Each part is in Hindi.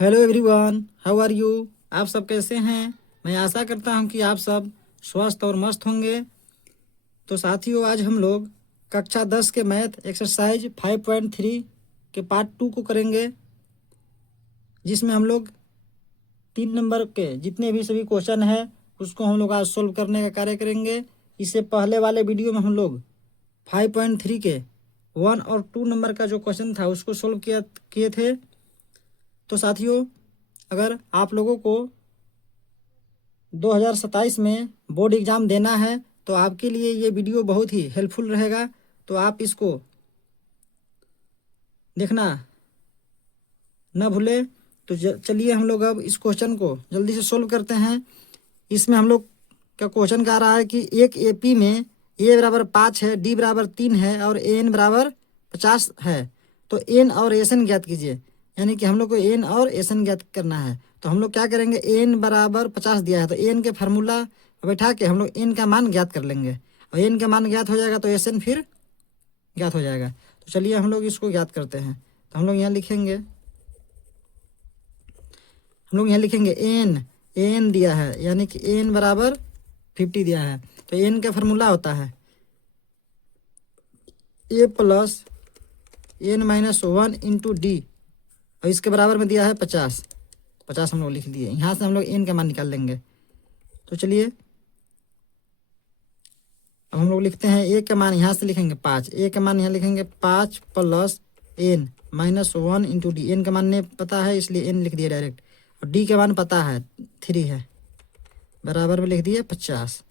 Hello everyone, how are you. आप सब कैसे हैं। मैं आशा करता हूं कि आप सब स्वस्थ और मस्त होंगे। तो साथियों, आज हम लोग कक्षा 10 के मैथ एक्सरसाइज 5.3 के पार्ट 2 को करेंगे, जिसमें हम लोग 3 नंबर के जितने भी सभी क्वेश्चन हैं उसको हम लोग आज सोल्व करने का कार्य करेंगे। इससे पहले वाले वीडियो में हम लोग 5.3 के 1 और 2 नंबर का जो क्वेश्चन था उसको सोल्व किए थे। तो साथियों, अगर आप लोगों को 2027 में बोर्ड एग्ज़ाम देना है तो आपके लिए ये वीडियो बहुत ही हेल्पफुल रहेगा। तो आप इसको देखना न भूलें। तो चलिए हम लोग अब इस क्वेश्चन को जल्दी से सोल्व करते हैं। इसमें हम लोग का क्वेश्चन कह रहा है कि एक एपी में ए बराबर 5 है, डी बराबर 3 है और एन बराबर 50 है। तो एन और एस एन ज्ञात कीजिए। यानी कि हम लोग को एन और एस एन ज्ञात करना है। तो हम लोग क्या करेंगे, एन बराबर 50 दिया है तो एन के फार्मूला बैठा के हम लोग एन का मान ज्ञात कर लेंगे। और एन का मान ज्ञात हो जाएगा तो एस एन फिर ज्ञात हो जाएगा। तो चलिए हम लोग इसको ज्ञात करते हैं। तो हम लोग यहाँ लिखेंगे एन। एन दिया है यानी कि एन बराबर 50 दिया है। तो एन का फार्मूला होता है a plus n minus 1 into d, और इसके बराबर में दिया है 50। 50 हम लोग लिख दिए। यहाँ से हम लोग एन का मान निकाल लेंगे। तो चलिए अब हम लोग लिखते हैं ए का मान यहाँ से लिखेंगे 5। ए का मान यहाँ लिखेंगे 5 plus n minus 1 into d. N का मान नहीं पता है इसलिए एन लिख दिया डायरेक्ट, और डी का मान पता है 3 है, बराबर में लिख दिए 50।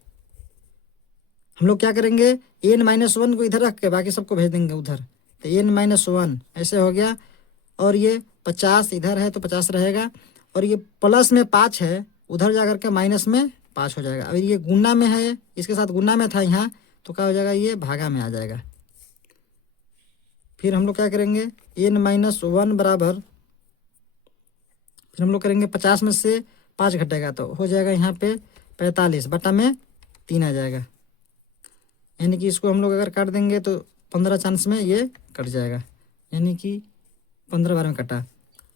हम लोग क्या करेंगे, एन माइनस 1 को इधर रख के बाकी सबको भेज देंगे उधर। तो एन माइनस 1 ऐसे हो गया, और ये 50 इधर है तो 50 रहेगा, और ये प्लस में 5 है उधर जा करके माइनस में 5 हो जाएगा। और ये गुना में है, इसके साथ गुना में था यहाँ, तो क्या हो जाएगा, ये भागा में आ जाएगा। फिर हम लोग क्या करेंगे, एन माइनस 1 बराबर, फिर हम लोग करेंगे 50 में से 5 घटेगा तो हो जाएगा यहाँ पे 45 बटा में 3 आ जाएगा। यानी कि इसको हम लोग अगर काट देंगे तो 15 चांस में ये कट जाएगा, यानी कि 15 बार में कटा।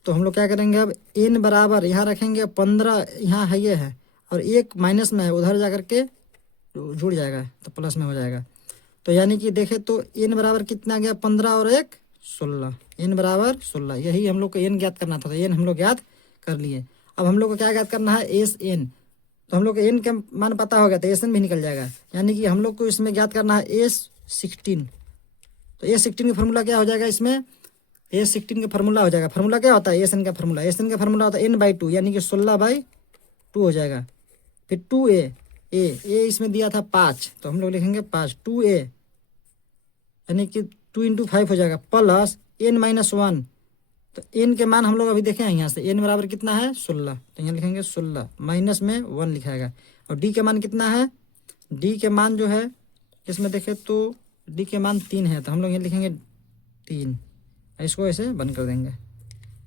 तो हम लोग क्या करेंगे, अब एन बराबर यहाँ रखेंगे 15, यहाँ है ये है, और एक माइनस में है उधर जा कर के जुड़ जाएगा तो प्लस में हो जाएगा। तो यानी कि देखे तो एन बराबर कितना गया, 15 और 1 16। एन बराबर 16, यही हम लोग को एन ज्ञात करना था। तो एन हम लोग ज्ञात कर लिए। अब हम लोग को क्या ज्ञात करना है, एस एन। तो हम लोग को एन का मान पता हो गया तो एस एन भी निकल जाएगा। यानी कि हम लोग को इसमें ज्ञात करना है एस 16। तो एस 16 का फार्मूला क्या हो जाएगा, इसमें एस 16 का फार्मूला हो जाएगा। फार्मूला क्या होता है, एस एन का फार्मूला। एस एन का फार्मूला होता है n/2, यानी कि 16/2 हो जाएगा। फिर 2a, ए इसमें दिया था 5 तो हम लोग लिखेंगे 5, 2a यानी कि 2 इंटू 5 हो जाएगा, प्लस n माइनस 1। तो n के मान हम लोग अभी देखें यहाँ से, n बराबर कितना है 16, तो यहाँ लिखेंगे 16 माइनस में 1 लिखाएगा। और d के मान कितना है, d के मान जो है इसमें देखें तो d के मान 3 है, तो हम लोग यहाँ लिखेंगे 3, इसको ऐसे बंद कर देंगे।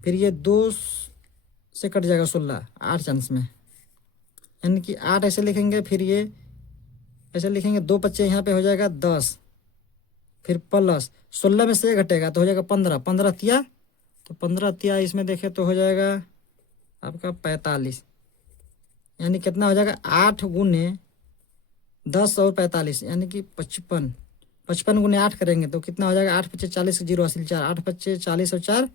फिर ये 2 से कट जाएगा 16, 8 चांस में, यानी कि 8 ऐसे लिखेंगे। फिर ये ऐसे लिखेंगे, 2 बच्चे यहाँ पे हो जाएगा 10, फिर प्लस 16 में से घटेगा तो हो जाएगा 15, 15 तिया, तो 15 तिया इसमें देखें तो हो जाएगा आपका 45। यानी कितना हो जाएगा, 8 गुने 10 और 45 यानी कि 55। 55 गुने 8 करेंगे तो कितना हो जाएगा, 8 पच्चे 40, 0 हासिल 4, 8 पच्चे 40 और 4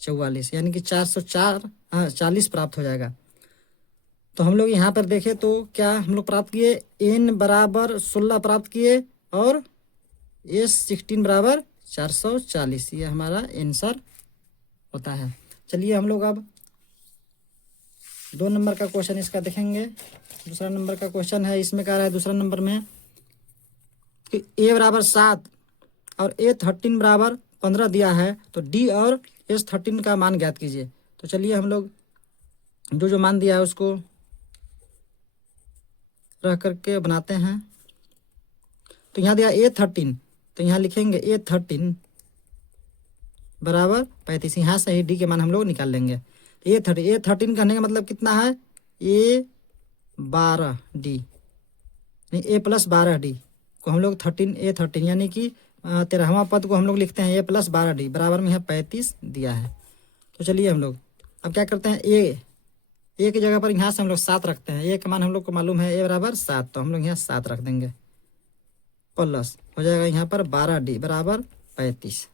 44, यानी कि 404 40 प्राप्त हो जाएगा। तो हम लोग यहाँ पर देखें तो क्या हम लोग प्राप्त किए, एन बराबर 16 प्राप्त किए और एस 16 बराबर 440, ये हमारा आंसर होता है। चलिए हम लोग अब 2 नंबर का क्वेश्चन इसका देखेंगे। दूसरा नंबर का क्वेश्चन है, इसमें कह रहा है दूसरा नंबर में कि ए बराबर 7 और ए 13 बराबर 15 दिया है, तो डी और एस 13 का मान ज्ञात कीजिए। तो चलिए हम लोग जो जो मान दिया है उसको रख करके बनाते हैं। तो यहाँ दिया ए 13, तो यहाँ लिखेंगे ए 13 बराबर 35। यहाँ से ही डी के मान हम लोग निकाल लेंगे। ए 13 कहने का मतलब कितना है, ए 12d, नहीं ए प्लस 12d को हम लोग 13 यानी कि 13वां पद को हम लोग लिखते हैं ए प्लस 12d, बराबर में यहाँ 35 दिया है। तो चलिए हम लोग अब क्या करते हैं, ए की जगह पर यहाँ से हम लोग 7 रखते हैं। ए का मान हम लोग को मालूम है, ए बराबर 7, तो हम लोग यहाँ 7 रख देंगे। प्लस हो जाएगा यहाँ पर 12D बराबर 35।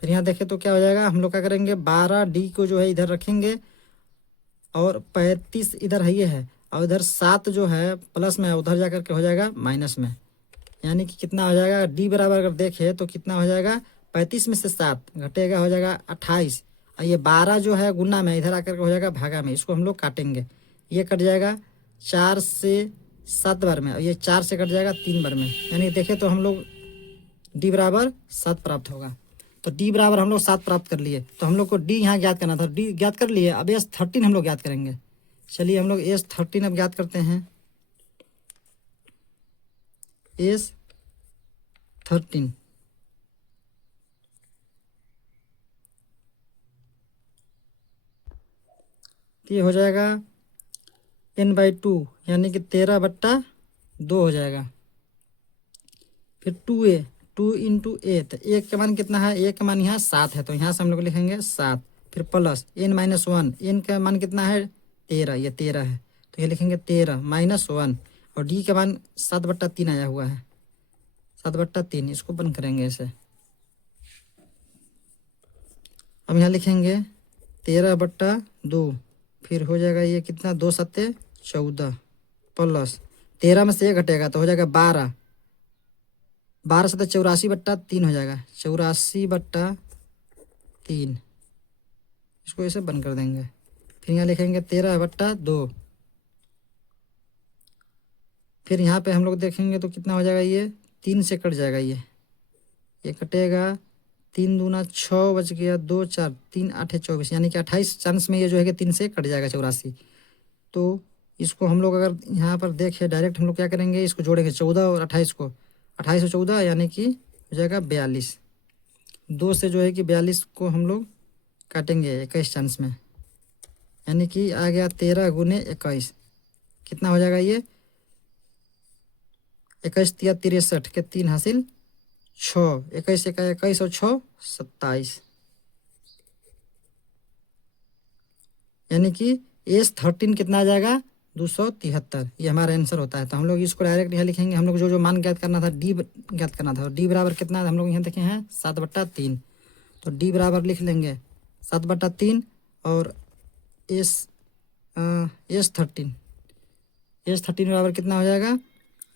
फिर यहाँ देखें तो क्या हो जाएगा, हम लोग क्या करेंगे, 12D को जो है इधर रखेंगे और 35 इधर है, ये है, और इधर 7 जो है प्लस में है, उधर जा करके हो जाएगा माइनस में। यानी कि कितना हो जाएगा, डी बराबर अगर देखें तो कितना हो जाएगा, 35 में से 7 घटेगा, हो जाएगा 28। और ये 12 जो है गुना में, इधर आकर के हो जाएगा भागा में। इसको हम लोग काटेंगे, ये कट जाएगा 4 से 7 बार में, और ये 4 से कट जाएगा 3 बार में। यानी देखें तो हम लोग डी बराबर 7 प्राप्त होगा। तो डी बराबर हम लोग 7 प्राप्त कर लिए। तो हम लोग को डी यहाँ ज्ञात करना था, डी ज्ञात कर लिए। अब S13 हम लोग ज्ञात करेंगे। चलिए हम लोग S13 अब ज्ञात करते हैं। S13 ये हो जाएगा n/2 यानी कि 13/2 हो जाएगा। फिर 2a, 2 इंटू ए, तो ए का मान कितना है, ए का मान यहाँ 7 है, तो यहाँ से हम लोग लिखेंगे 7। फिर प्लस n-1, n का मान कितना है 13, ये 13 है, तो ये लिखेंगे 13-1। और डी का मान 7/3 आया हुआ है, 7/3, इसको बंद करेंगे ऐसे। अब यहाँ लिखेंगे 13/2, फिर हो जाएगा ये कितना, 2 7 14, प्लस 13 में से 1 घटेगा तो हो जाएगा 12, 12 7 84/3 हो जाएगा, 84/3। इसको ऐसे बंद कर देंगे। फिर यहाँ लिखेंगे 13/2। फिर यहाँ पे हम लोग देखेंगे तो कितना हो जाएगा, ये 3 से कट जाएगा, ये कटेगा, 3 दूना 6 बच गया, 2 4 3 8 24, यानी कि 28 चांस में ये जो है कि 3 से कट जाएगा 84। तो इसको हम लोग अगर यहाँ पर देखें डायरेक्ट, हम लोग क्या करेंगे, इसको जोड़ेंगे 14 और 28 को, 28 और 14 यानी कि हो जाएगा 42। 2 से जो है कि 42 को हम लोग काटेंगे 21 चांस में, यानी कि आ गया 13 गुने 21, कितना हो जाएगा, ये 21 तिया 63 के 3 हासिल 6, 21 1 21 और 6 27, यानी कि S13 कितना आ जाएगा, 273। ये हमारा आंसर होता है। तो हम लोग इसको डायरेक्ट यहाँ लिखेंगे। हम लोग जो जो मान ज्ञात करना था, डी ज्ञात करना था, डी बराबर कितना है, हम लोग यहाँ देखे हैं 7/3। तो डी बराबर लिख लेंगे 7/3 और S13 बराबर कितना हो जाएगा,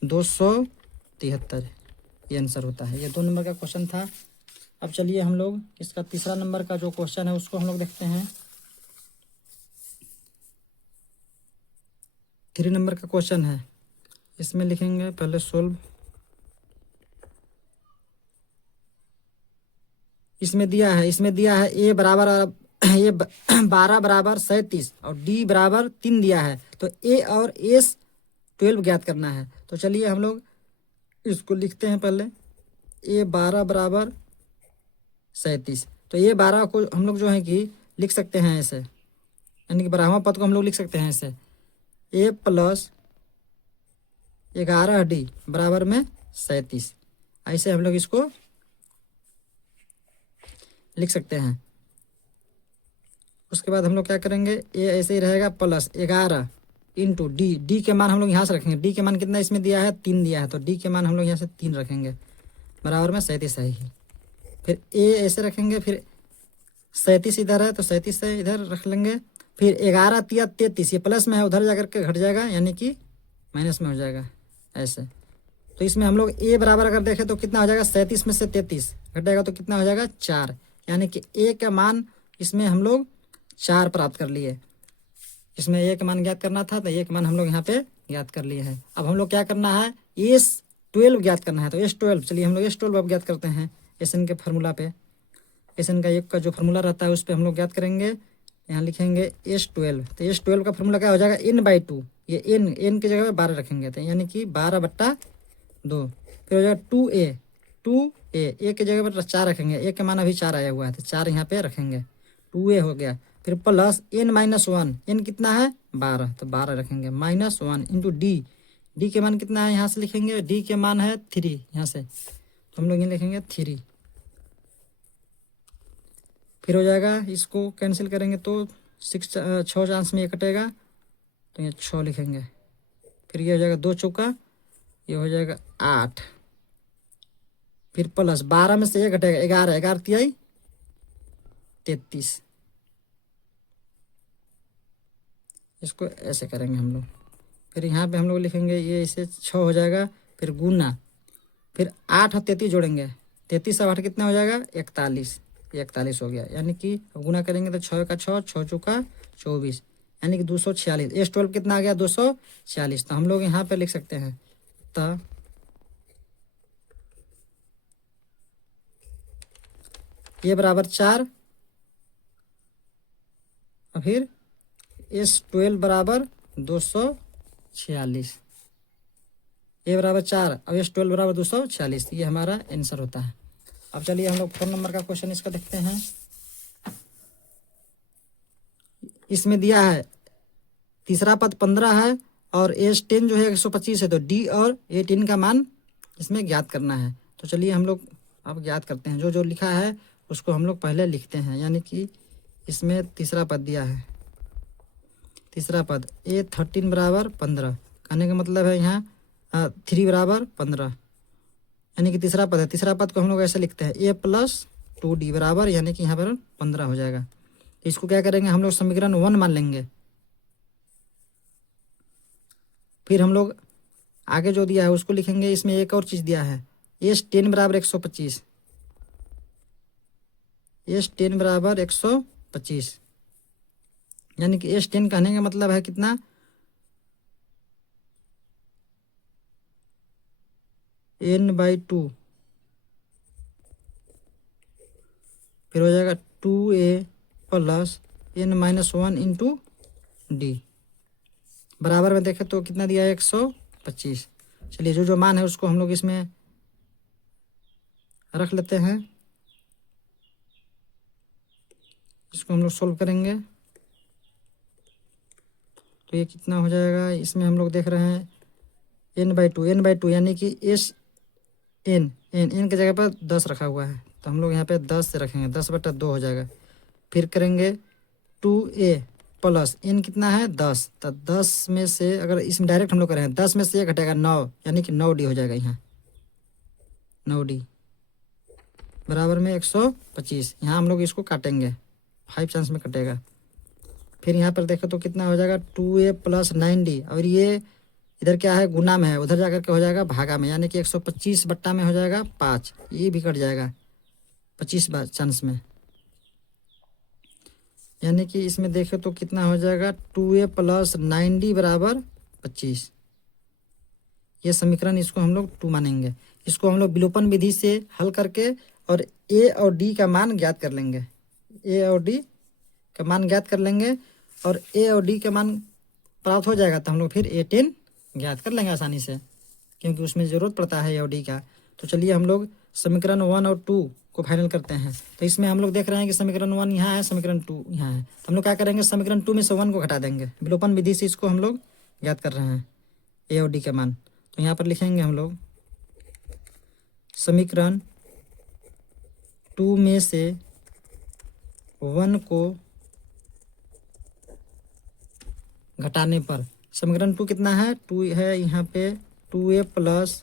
273। ये आंसर होता है। ये 2 नंबर का क्वेश्चन था। अब चलिए हम लोग इसका तीसरा नंबर का जो क्वेश्चन है उसको हम लोग देखते हैं। 3 नंबर का क्वेश्चन है, इसमें लिखेंगे पहले सोल्व। इसमें दिया है ए बराबर ये 12 बराबर 37 और डी बराबर 3 दिया है। तो ए और S12 ज्ञात करना है। तो चलिए हम लोग इसको लिखते हैं पहले। ए 12 बराबर 37, तो ये 12 को हम लोग जो है कि लिख सकते हैं ऐसे, यानी कि 12वां पद को हम लोग लिख सकते हैं ऐसे, ए प्लस 11D बराबर में 37, ऐसे हम लोग इसको लिख सकते हैं। उसके बाद हम लोग क्या करेंगे, ए ऐसे ही रहेगा प्लस 11 इंटू डी, डी के मान हम लोग यहाँ से रखेंगे। डी के मान कितना इसमें दिया है, 3 दिया है, तो डी के मान हम लोग यहाँ से 3 रखेंगे बराबर में 37 है ही। फिर ए ऐसे रखेंगे, फिर 37 इधर है तो 37 से इधर रख लेंगे। फिर 11 तिया 33, ये प्लस में है, उधर जाकर के घट जाएगा, यानी कि माइनस में हो जाएगा ऐसे। तो इसमें हम लोग ए बराबर अगर देखें तो कितना हो जाएगा, 37 में से 33 घटेगा तो कितना हो जाएगा 4, यानी कि ए का मान इसमें हम लोग 4 प्राप्त कर लिए। इसमें ए का मान ज्ञात करना था, तो ए का मान हम लोग यहाँ पे ज्ञात कर लिए हैं। अब हम लोग क्या करना है, S12 ज्ञात करना है। तो S12, चलिए हम लोग S12 अब ज्ञात करते हैं। एसएन के फार्मूला पे, एसएन का एक का जो फार्मूला रहता है उस पर हम लोग ज्ञात करेंगे। यहाँ लिखेंगे S12, तो S12 का फार्मूला क्या हो जाएगा, n/2, ये n की जगह पे 12 रखेंगे, तो यानी कि 12/2। फिर हो जाएगा 2a, ए की जगह पर 4 रखेंगे, ए का मान अभी 4 आया हुआ है, तो 4 यहाँ पे रखेंगे, 2a हो गया। फिर प्लस n-1, n कितना है 12, तो 12 रखेंगे, -1 इंटू डी, डी के मान कितना है यहाँ से लिखेंगे, डी के मान है 3, यहाँ से तो हम लोग ये लिखेंगे 3। फिर हो जाएगा, इसको कैंसिल करेंगे तो 6 चांस में ये कटेगा, तो ये 6 लिखेंगे। फिर ये हो जाएगा 2 चौका, ये हो जाएगा 8। फिर प्लस 12 में से ये घटेगा 11, 11 तिहाई 33। इसको ऐसे करेंगे हम लोग। फिर यहाँ पे हम लोग लिखेंगे, ये इसे 6 हो जाएगा। फिर गुना, फिर 8 और 33 जोड़ेंगे, 33 और 8 कितना हो जाएगा 41। ये 41 हो गया। यानी कि गुना करेंगे तो 6 का 6, 6 चौका 24, यानी कि 246। S12 कितना आ गया 246। तो हम लोग यहाँ पे लिख सकते हैं तो ये बराबर 4 और फिर S12 बराबर 246। ए बराबर 4 और S12 बराबर 246। ये हमारा आंसर होता है। अब चलिए हम लोग 4 नंबर का क्वेश्चन इसका देखते हैं। इसमें दिया है तीसरा पद 15 है और S10 जो है 125 है, तो D और A10 का मान इसमें ज्ञात करना है। तो चलिए हम लोग अब ज्ञात करते हैं। जो जो लिखा है उसको हम लोग पहले लिखते हैं। यानी कि इसमें तीसरा पद दिया है, तीसरा पद A13 बराबर 15, कहने का मतलब है यहाँ 3 बराबर 15, यानी कि तीसरा पद है। तीसरा पद को हम लोग ऐसे लिखते हैं A+2D बराबर, यानी कि यहाँ पर 15 हो जाएगा। तो इसको क्या करेंगे हम लोग समीकरण 1 मान लेंगे। फिर हम लोग आगे जो दिया है उसको लिखेंगे। इसमें एक और चीज़ दिया है, S10 बराबर 125, S10 बराबर 125, यानी कि S10 कहने का मतलब है कितना n/2। फिर हो जाएगा 2A plus n-1 into D बराबर में देखें तो कितना दिया है 125। चलिए जो जो मान है उसको हम लोग इसमें रख लेते हैं। इसको हम लोग सोल्व करेंगे तो ये कितना हो जाएगा। इसमें हम लोग देख रहे हैं n/2 यानी कि n की जगह पर 10 रखा हुआ है, तो हम लोग यहाँ पे 10 से रखेंगे, 10/2 हो जाएगा। फिर करेंगे 2A प्लस n कितना है 10, तो 10 में से अगर इसमें डायरेक्ट हम लोग करें 10 में से ये घटेगा 9, यानी कि 9D हो जाएगा। यहाँ 9D बराबर में 125। यहाँ हम लोग इसको काटेंगे, 5 चांस में कटेगा। फिर यहाँ पर देखें तो कितना हो जाएगा 2A प्लस 9D, और ये इधर क्या है गुना में है, उधर जाकर के हो जाएगा भागा में, यानी कि 125 बट्टा में हो जाएगा 5, ये भी कट जाएगा 25 चांस में। यानी कि इसमें देखें तो कितना हो जाएगा 2A प्लस 9D बराबर 25। ये समीकरण इसको हम लोग 2 मानेंगे। इसको हम लोग विलोपन विधि से हल करके और A और D का मान ज्ञात कर लेंगे। A और D का मान ज्ञात कर लेंगे और A और D का मान प्राप्त हो जाएगा तो हम लोग फिर A10 ज्ञात कर लेंगे आसानी से, क्योंकि उसमें ज़रूरत पड़ता है A और D का। तो चलिए हम लोग समीकरण 1 और 2 को फाइनल करते हैं। तो इसमें हम लोग देख रहे हैं कि समीकरण 1 यहाँ है, समीकरण 2 यहाँ है। तो हम लोग क्या करेंगे समीकरण 2 में से 1 को घटा देंगे, विलोपन विधि से इसको हम लोग ज्ञात कर रहे हैं A और D का मान। तो यहाँ पर लिखेंगे हम लोग समीकरण 2 में से 1 को घटाने पर समीकरण 2 कितना है 2 है यहाँ पे 2A प्लस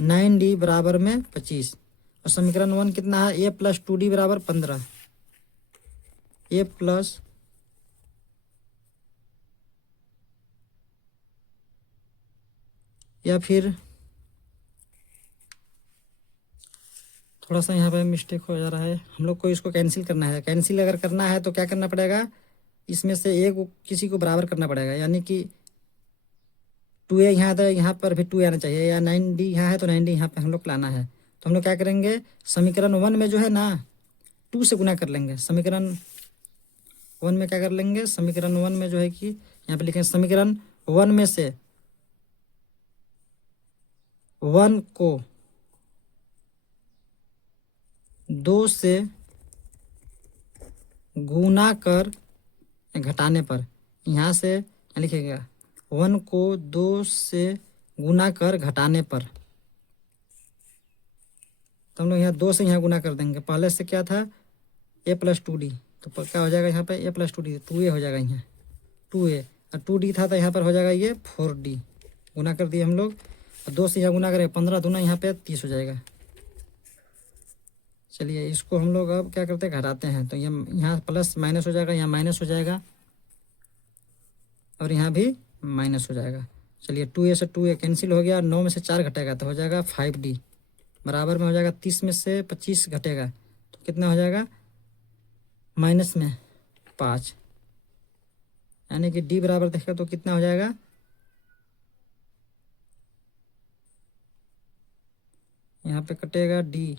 9D बराबर में 25, और समीकरण 1 कितना है A प्लस 2D बराबर 15। A प्लस या फिर थोड़ा सा यहाँ पे मिस्टेक हो जा रहा है, हम लोग को इसको कैंसिल करना है। कैंसिल अगर करना है तो क्या करना पड़ेगा, इसमें से एक किसी को बराबर करना पड़ेगा, यानी कि 2A यहाँ था, यहाँ पर भी 2 आना चाहिए, या 9D यहाँ है तो 9D यहाँ पे हम लोग लाना है। तो हम लोग क्या करेंगे समीकरण 1 में जो है ना 2 से गुना कर लेंगे। समीकरण 1 में क्या कर लेंगे, समीकरण 1 में जो है कि यहाँ पे लिखेंगे समीकरण 1 में से 1 को 2 से गुना कर घटाने पर, यहाँ से क्या लिखेगा 1 को 2 से गुना कर घटाने पर, तो हम लोग यहाँ 2 से यहाँ गुना कर देंगे। पहले से क्या था ए प्लस 2d, तो क्या हो जाएगा यहाँ पे ए प्लस 2d, 2a हो जाएगा यहाँ 2a, और 2d था तो यहाँ पर हो जाएगा ये 4d। गुना कर दिए हम लोग, और 2 से यहाँ गुना करें 15 दूना यहाँ पे 30 हो जाएगा। चलिए इसको हम लोग अब क्या करते हैं, घटाते हैं। तो ये यहाँ प्लस माइनस हो जाएगा, यहाँ माइनस हो जाएगा, और यहाँ भी माइनस हो जाएगा। चलिए 2a से 2a कैंसिल हो गया, 9 में से 4 घटेगा तो हो जाएगा 5d, बराबर में हो जाएगा 30 में से 25 घटेगा तो कितना हो जाएगा, माइनस में 5, यानी कि d बराबर देखेगा तो कितना हो जाएगा, यहाँ पे कटेगा d,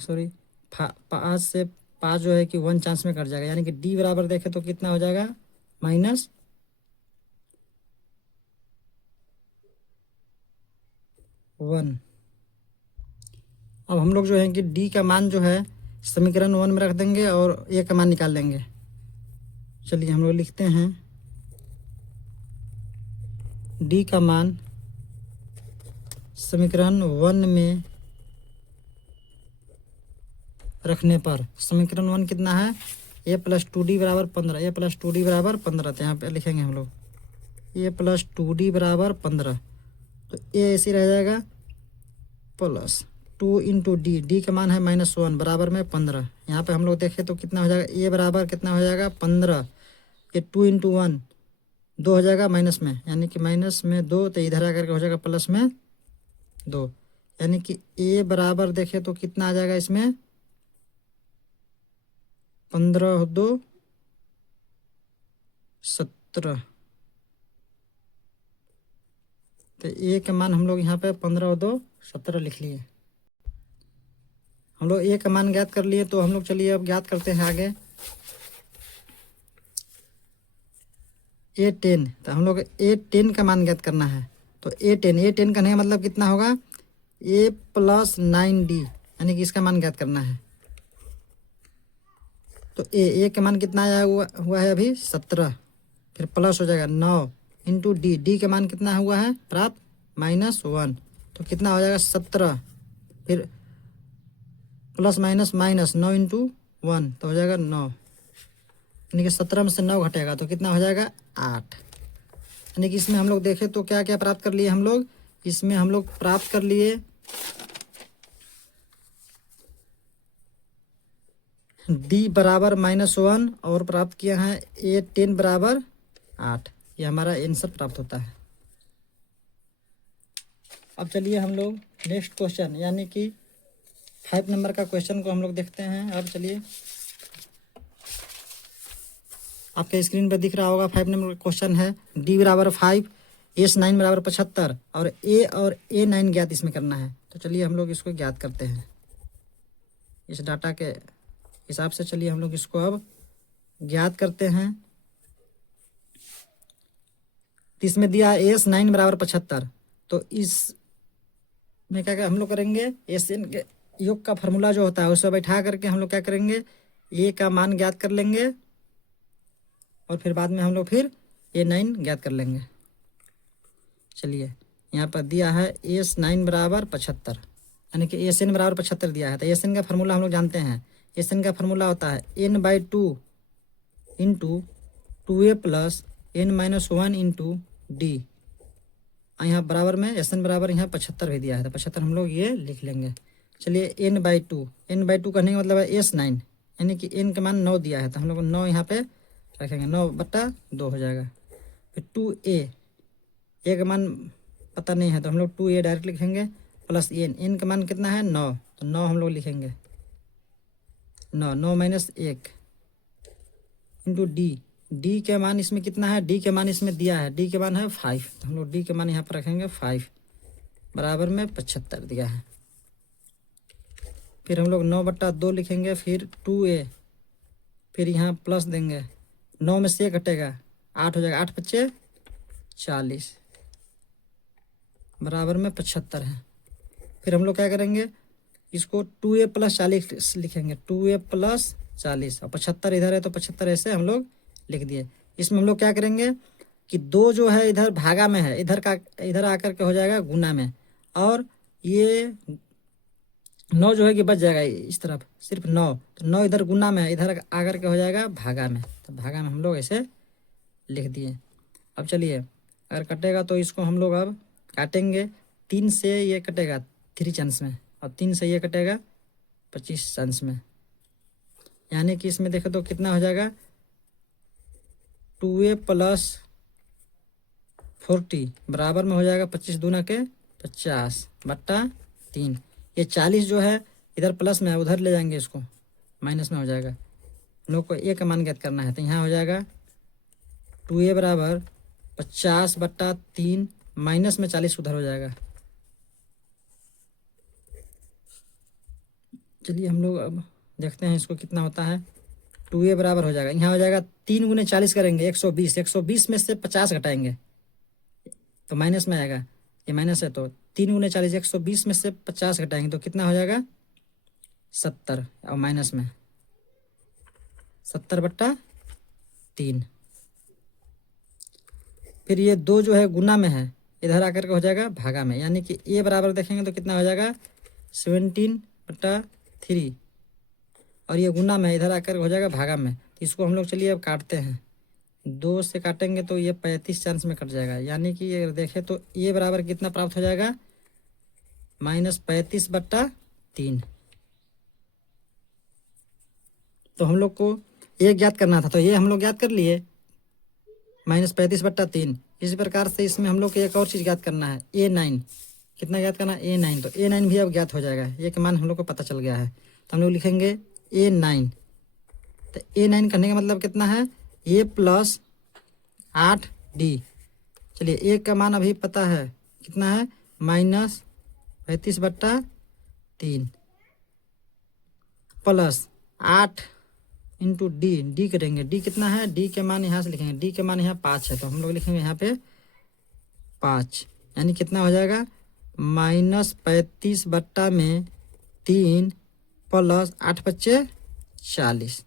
सॉरी 5 से 5 जो है कि 1 चांस में कट जाएगा, यानी कि d बराबर देखे तो कितना हो जाएगा, -1। अब हम लोग जो है कि d का मान जो है समीकरण 1 में रख देंगे और a का मान निकाल लेंगे। चलिए हम लोग लिखते हैं d का मान समीकरण 1 में रखने पर, समीकरण 1 कितना है, a प्लस 2d बराबर 15, a प्लस 2d बराबर 15, तो यहाँ पे लिखेंगे हम लोग a प्लस 2d बराबर 15, तो a ऐसे रह जाएगा प्लस 2 इंटू डी का मान है -1 बराबर में 15। यहाँ पे हम लोग देखें तो कितना हो जाएगा, a बराबर कितना हो जाएगा 15, ये 2 इंटू 1 2 हो जाएगा माइनस में, यानी कि माइनस में 2, तो इधर आकर के हो जाएगा प्लस में 2, यानी कि a बराबर देखें तो कितना आ जाएगा इसमें, 15 2 17, तो a का मान हम लोग यहाँ पे 15 2 17 लिख लिए। हम लोग a का मान ज्ञात कर लिए, तो हम लोग चलिए अब ज्ञात करते हैं आगे a10, तो हम लोग a10 का मान ज्ञात करना है। तो a10 करने का मतलब कितना होगा, a प्लस 9d, यानी कि इसका मान ज्ञात करना है। तो a का मान कितना आया हुआ है अभी 17, फिर प्लस हो जाएगा 9 इंटू डी का मान कितना हुआ है प्राप्त -1, तो कितना हो जाएगा 17, फिर प्लस माइनस माइनस 9 इंटू 1 तो हो जाएगा 9, यानी कि 17 में से 9 घटेगा तो कितना हो जाएगा 8। यानी कि इसमें हम लोग देखें तो क्या क्या प्राप्त कर लिए हम लोग, इसमें हम लोग प्राप्त कर लिए d बराबर -1 और प्राप्त किया है a10 बराबर 8, ये हमारा आंसर प्राप्त होता है। अब चलिए हम लोग नेक्स्ट क्वेश्चन यानी कि 5 नंबर का क्वेश्चन को हम लोग देखते हैं। अब चलिए आपके स्क्रीन पर दिख रहा होगा 5 नंबर का क्वेश्चन है, d बराबर 5, S9 बराबर 75 और A9 ज्ञात इसमें करना है। तो चलिए हम लोग इसको ज्ञात करते हैं इस डाटा के हिसाब से। चलिए हम लोग इसको अब ज्ञात करते हैं। तो इसमें दिया S9 बराबर 75, तो इस में क्या क्या हम लोग करेंगे, SN के योग का फार्मूला जो होता है उसे बैठा करके हम लोग क्या करेंगे, A का मान ज्ञात कर लेंगे और फिर बाद में हम लोग फिर A9 ज्ञात कर लेंगे। चलिए यहाँ पर दिया है S9 बराबर 75, यानी कि SN बराबर 75 दिया है। तो SN का फार्मूला हम लोग जानते हैं, SN का फार्मूला होता है n/2 into 2a plus n-1 into D. यहाँ बराबर में SN बराबर यहाँ 75 भी दिया है, तो 75 हम लोग ये लिख लेंगे। चलिए n/2 कहने का मतलब है S9, यानी कि n का मान 9 दिया है, तो हम लोग 9 यहाँ पे रखेंगे, 9/2 हो जाएगा। फिर 2a का मान पता नहीं है तो हम लोग 2a डायरेक्ट लिखेंगे, प्लस n का मान कितना है 9, तो 9 हम लोग लिखेंगे, 9 माइनस 1 इंटू डी का मान इसमें कितना है, डी का मान इसमें दिया है, डी का मान है 5, तो हम लोग डी का मान यहाँ पर रखेंगे 5 बराबर में 75 दिया है। फिर हम लोग 9/2 लिखेंगे, फिर 2a, फिर यहाँ प्लस देंगे, 9 में से 1 घटेगा 8 हो जाएगा, 8 × 5 = 40 बराबर में 75 है। फिर हम लोग क्या करेंगे, इसको 2a प्लस 40 लिखेंगे, 2a प्लस 40 और 75 इधर है तो 75 ऐसे हम लोग लिख दिए। इसमें हम लोग क्या करेंगे कि 2 जो है इधर भागा में है, इधर आकर के हो जाएगा गुना में, और ये 9 जो है कि बच जाएगा इस तरफ सिर्फ 9, तो 9 इधर गुना में है, इधर आकर के हो जाएगा भागा में, तो भागा में हम लोग ऐसे लिख दिए। अब चलिए अगर कटेगा तो इसको हम लोग अब काटेंगे। 3 से ये कटेगा 3 चांस में, और 3 से ये कटेगा 25 चांस में, यानी कि इसमें देखे तो कितना हो जाएगा 2a + 40 बराबर में हो जाएगा 25 दूना के 50 बट्टा 3। ये 40 जो है इधर प्लस में है, उधर ले जाएंगे, इसको माइनस में हो जाएगा। हम लोग को ए का मान ज्ञात करना है, तो यहाँ हो जाएगा 2a बराबर 50 बट्टा 3 माइनस में 40 उधर हो जाएगा। चलिए हम लोग अब देखते हैं इसको कितना होता है। 2a बराबर हो जाएगा, यहाँ हो जाएगा 3 गुने 40 करेंगे 120, 120 में से 50 घटाएंगे तो माइनस में आएगा, ये माइनस है, तो 3 गुने 40 120 में से 50 घटाएंगे तो कितना हो जाएगा 70, और माइनस में 70 बट्टा 3। फिर ये 2 जो है गुना में है, इधर आकर के हो जाएगा भागा में, यानी कि ए बराबर देखेंगे तो कितना हो जाएगा 17 बट्टा 3, और ये गुना में इधर आकर हो जाएगा भागा में। तो इसको हम लोग चलिए अब काटते हैं, 2 से काटेंगे तो ये 35 चांस में कट जाएगा, यानी कि अगर देखें तो ए बराबर कितना प्राप्त हो जाएगा -35 बट्टा 3। तो हम लोग को ये ज्ञात करना था, तो ये हम लोग ज्ञात कर लिए -35 बट्टा 3। इसी प्रकार से इसमें हम लोग को एक और चीज़ ज्ञात करना है A9, कितना ज्ञात करना है A9, तो A9 भी अब ज्ञात हो जाएगा, ये का मान हम लोग को पता चल गया है। तो हम लोग लिखेंगे A9, तो A9 करने का मतलब कितना है A + 8D। चलिए ए का मान अभी पता है कितना है -35 बट्टा 3 प्लस 8 इंटू डी करेंगे, डी कितना है, डी के मान यहाँ से लिखेंगे, डी के मान यहाँ 5 है, तो हम लोग लिखेंगे यहाँ पे 5, यानी कितना हो जाएगा -35 बट्टा में 3 प्लस 8 बच्चे 40।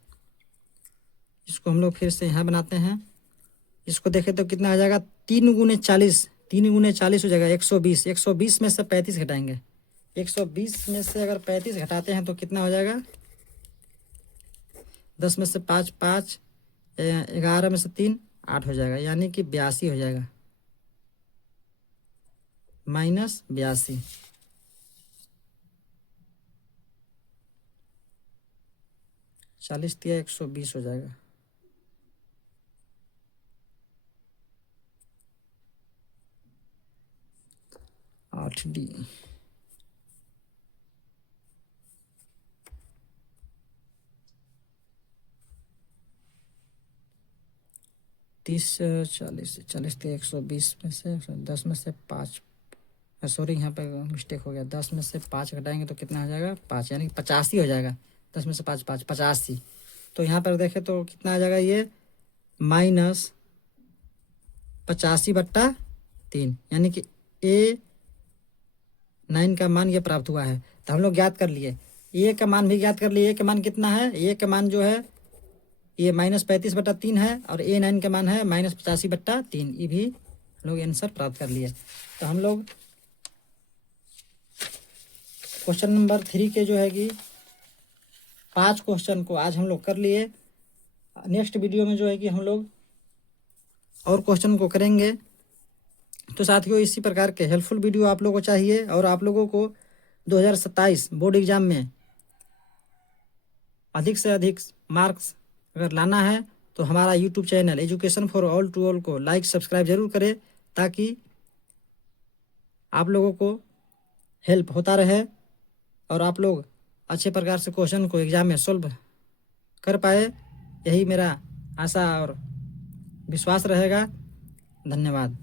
इसको हम लोग फिर से यहाँ बनाते हैं, इसको देखें तो कितना हो जाएगा 3 गुने 40, 3 गुने 40 हो जाएगा 120, 120 में से 35 घटाएंगे, 120 में से अगर 35 घटाते हैं तो कितना हो जाएगा 10 में से 5 5, 11 में से 3 8 हो जाएगा, यानी कि 82 हो जाएगा, -82। चालीस दिया 120 हो जाएगा। आठ डी तीस 40 दिया 120 में से 10 में से 5, सॉरी यहाँ पे मिस्टेक हो गया, 10 में से 5 घटाएंगे तो कितना हो जाएगा 5, यानी 85 हो जाएगा, 10 में से 5 5 85। तो यहाँ पर देखें तो कितना आ जाएगा ये -85 बट्टा 3, यानी कि A9 का मान ये प्राप्त हुआ है। तो हम लोग ज्ञात कर लिए, ए का मान भी ज्ञात कर लिए, ए का मान कितना है, ए का मान जो है ये -35 बट्टा 3 है, और A9 का मान है -85 बट्टा 3, ये भी हम लोग आंसर प्राप्त कर लिए। तो हम लोग क्वेश्चन नंबर 3 के जो है कि 5 क्वेश्चन को आज हम लोग कर लिए। नेक्स्ट वीडियो में जो है कि हम लोग और क्वेश्चन को करेंगे। तो साथियों इसी प्रकार के हेल्पफुल वीडियो आप लोगों को चाहिए, और आप लोगों को 2027 बोर्ड एग्जाम में अधिक से अधिक मार्क्स अगर लाना है तो हमारा YouTube channel education for all to all को लाइक सब्सक्राइब जरूर करें, ताकि आप लोगों को हेल्प होता रहे और आप लोग अच्छे प्रकार से क्वेश्चन को एग्जाम में सॉल्व कर पाए। यही मेरा आशा और विश्वास रहेगा। धन्यवाद।